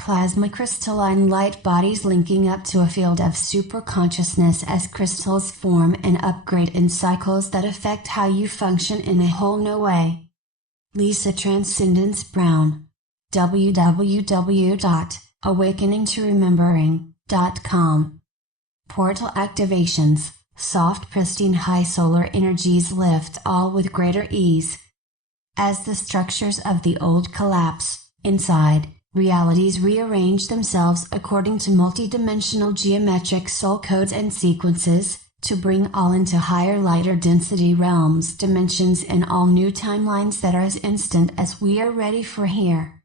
Plasma crystalline light bodies linking up to a field of superconsciousness as crystals form and upgrade in cycles that affect how you function in a whole new way. Lisa Transcendance Brown. www.awakeningtoremembering.com. Portal activations, soft pristine high solar energies lift all with greater ease. As the structures of the old collapse, inside, realities rearrange themselves according to multidimensional geometric soul codes and sequences, to bring all into higher lighter density realms, dimensions and all new timelines that are as instant as we are ready for here.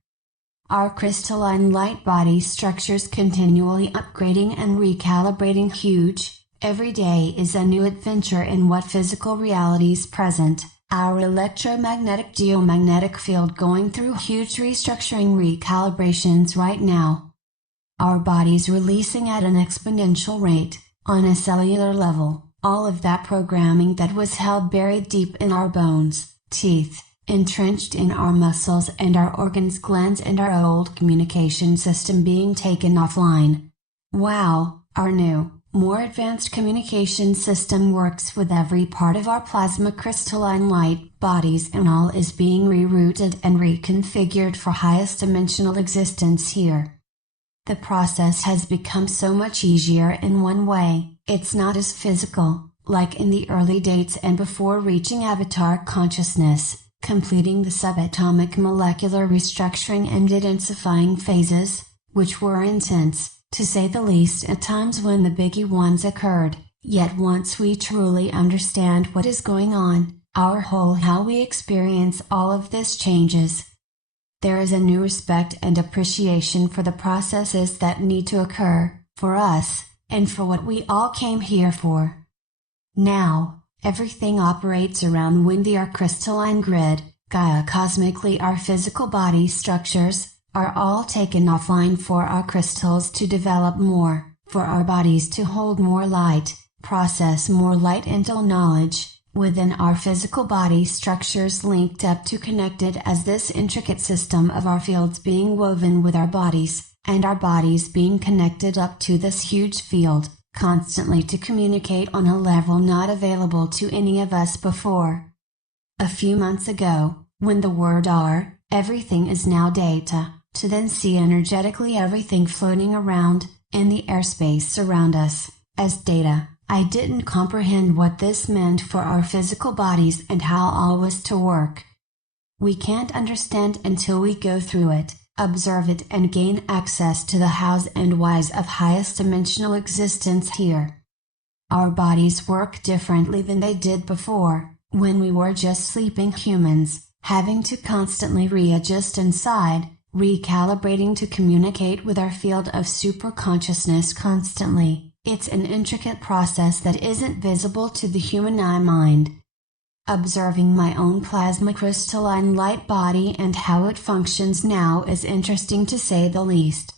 Our crystalline light body structures continually upgrading and recalibrating huge, every day is a new adventure in what physical realities present. Our electromagnetic geomagnetic field going through huge restructuring recalibrations right now. Our bodies releasing at an exponential rate, on a cellular level, all of that programming that was held buried deep in our bones, teeth, entrenched in our muscles and our organs, glands and our old communication system being taken offline. Wow, our new, more advanced communication system works with every part of our plasma crystalline light bodies, and all is being rerouted and reconfigured for highest dimensional existence here. The process has become so much easier in one way, it's not as physical, like in the early days and before reaching avatar consciousness, completing the subatomic molecular restructuring and densifying phases, which were intense, to say the least at times when the biggie ones occurred. Yet once we truly understand what is going on, our whole how we experience all of this changes. There is a new respect and appreciation for the processes that need to occur, for us, and for what we all came here for. Now, everything operates around Windy, our crystalline grid, Gaia cosmically our physical body structures, are all taken offline for our crystals to develop more, for our bodies to hold more light, process more light into knowledge, within our physical body structures linked up to connected as this intricate system of our fields being woven with our bodies, and our bodies being connected up to this huge field, constantly to communicate on a level not available to any of us before. A few months ago, when the word R, everything is now data, to then see energetically everything floating around, in the airspace around us, as data, I didn't comprehend what this meant for our physical bodies and how all was to work. We can't understand until we go through it, observe it and gain access to the hows and whys of highest dimensional existence here. Our bodies work differently than they did before, when we were just sleeping humans, having to constantly readjust inside, recalibrating to communicate with our field of superconsciousness constantly. It's an intricate process that isn't visible to the human eye mind. Observing my own plasma crystalline light body and how it functions now is interesting to say the least.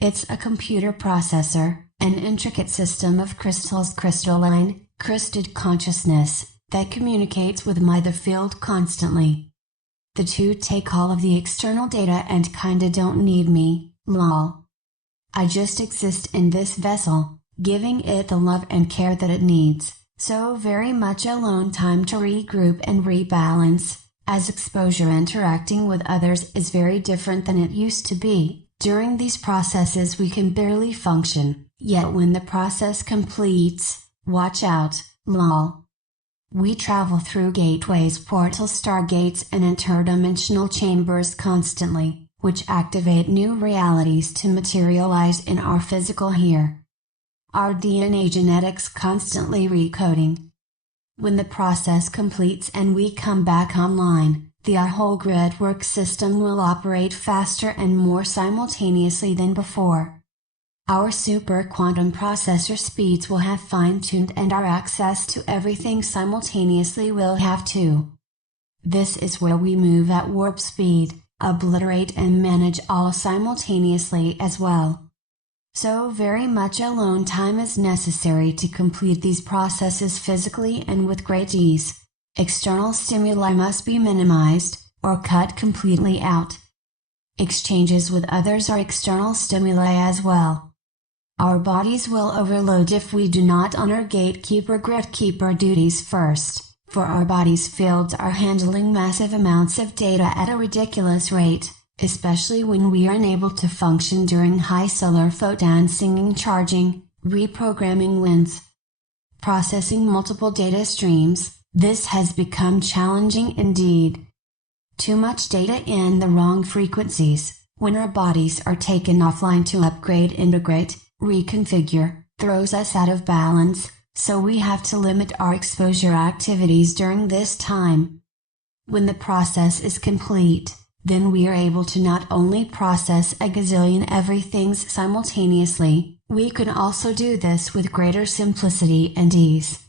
It's a computer processor, an intricate system of crystals, crystalline, crysted consciousness, that communicates with the field constantly. The two take all of the external data and kinda don't need me, lol. I just exist in this vessel, giving it the love and care that it needs, so very much alone time to regroup and rebalance, as exposure interacting with others is very different than it used to be. During these processes we can barely function, yet when the process completes, watch out, lol. We travel through gateways, portals, stargates and interdimensional chambers constantly, which activate new realities to materialize in our physical here. Our DNA genetics constantly recoding. When the process completes and we come back online, our whole grid work system will operate faster and more simultaneously than before. Our super quantum processor speeds will have fine-tuned and our access to everything simultaneously will have too. This is where we move at warp speed, obliterate and manage all simultaneously as well. So very much alone time is necessary to complete these processes physically and with great ease. External stimuli must be minimized, or cut completely out. exchanges with others or external stimuli as well. Our bodies will overload if we do not honor gatekeeper duties first, for our bodies' fields are handling massive amounts of data at a ridiculous rate, especially when we are unable to function during high solar photon singing charging, reprogramming winds, processing multiple data streams. This has become challenging indeed. Too much data in the wrong frequencies, when our bodies are taken offline to upgrade, integrate, reconfigure, throws us out of balance, so we have to limit our exposure activities during this time. When the process is complete, then we are able to not only process a gazillion everythings simultaneously, we can also do this with greater simplicity and ease.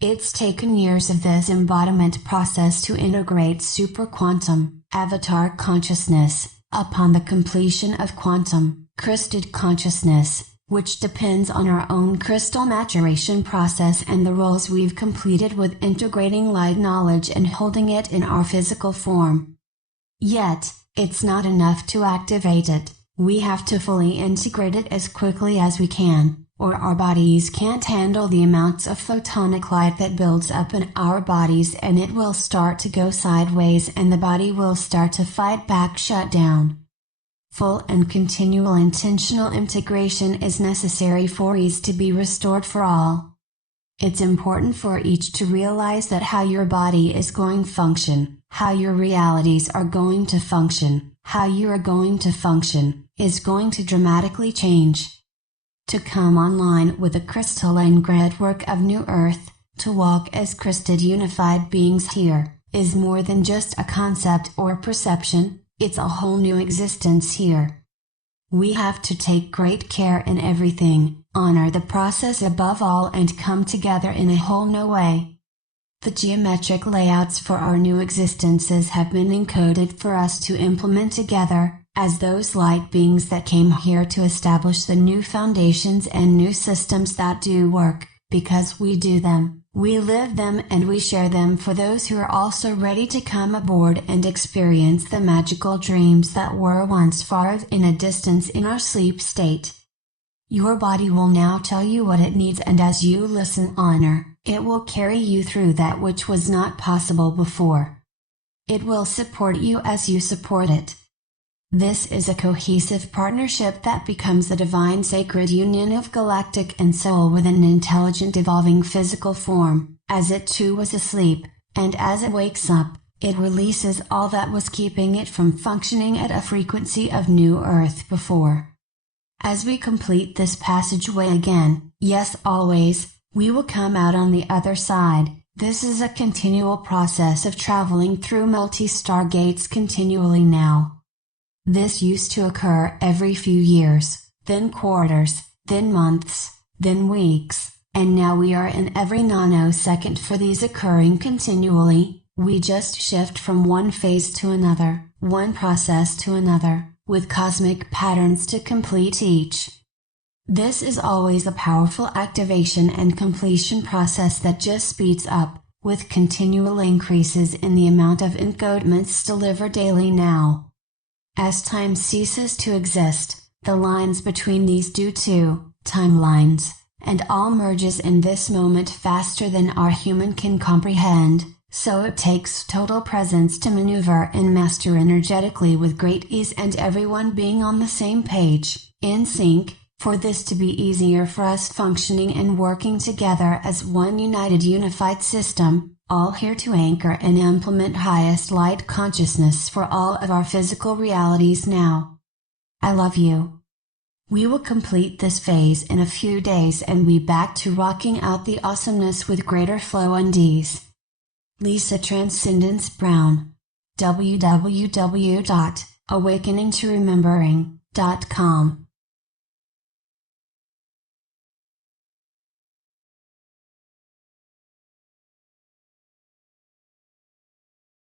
It's taken years of this embodiment process to integrate super-quantum, avatar consciousness, upon the completion of quantum, crysted consciousness, which depends on our own crystal maturation process and the roles we've completed with integrating light knowledge and holding it in our physical form. Yet, it's not enough to activate it, we have to fully integrate it as quickly as we can, or our bodies can't handle the amounts of photonic light that builds up in our bodies, and it will start to go sideways and the body will start to fight back, shut down. Full and continual intentional integration is necessary for ease to be restored for all. It's important for each to realize that how your body is going to function, how your realities are going to function, how you are going to function, is going to dramatically change. To come online with a crystalline gridwork of new earth, to walk as crysted unified beings here, is more than just a concept or perception, it's a whole new existence here. We have to take great care in everything, honor the process above all, and come together in a whole new way. The geometric layouts for our new existences have been encoded for us to implement together, as those light beings that came here to establish the new foundations and new systems that do work, because we do them, we live them, and we share them for those who are also ready to come aboard and experience the magical dreams that were once far in a distance in our sleep state. Your body will now tell you what it needs, and as you listen, honor, it will carry you through that which was not possible before. It will support you as you support it. This is a cohesive partnership that becomes the divine sacred union of galactic and soul with an intelligent evolving physical form, as it too was asleep, and as it wakes up, it releases all that was keeping it from functioning at a frequency of new earth before. As we complete this passageway again, yes always, we will come out on the other side. This is a continual process of traveling through multi-star gates continually now. This used to occur every few years, then quarters, then months, then weeks, and now we are in every nanosecond for these occurring continually. We just shift from one phase to another, one process to another, with cosmic patterns to complete each. This is always a powerful activation and completion process that just speeds up, with continual increases in the amount of encodements delivered daily now. As time ceases to exist, the lines between these two timelines, and all merges in this moment faster than our human can comprehend, so it takes total presence to maneuver and master energetically with great ease, and everyone being on the same page, in sync, for this to be easier for us functioning and working together as one united unified system, all here to anchor and implement highest light consciousness for all of our physical realities now. I love you. We will complete this phase in a few days and be back to rocking out the awesomeness with greater flow and ease. Lisa Transcendance Brown. www.awakeningtoremembering.com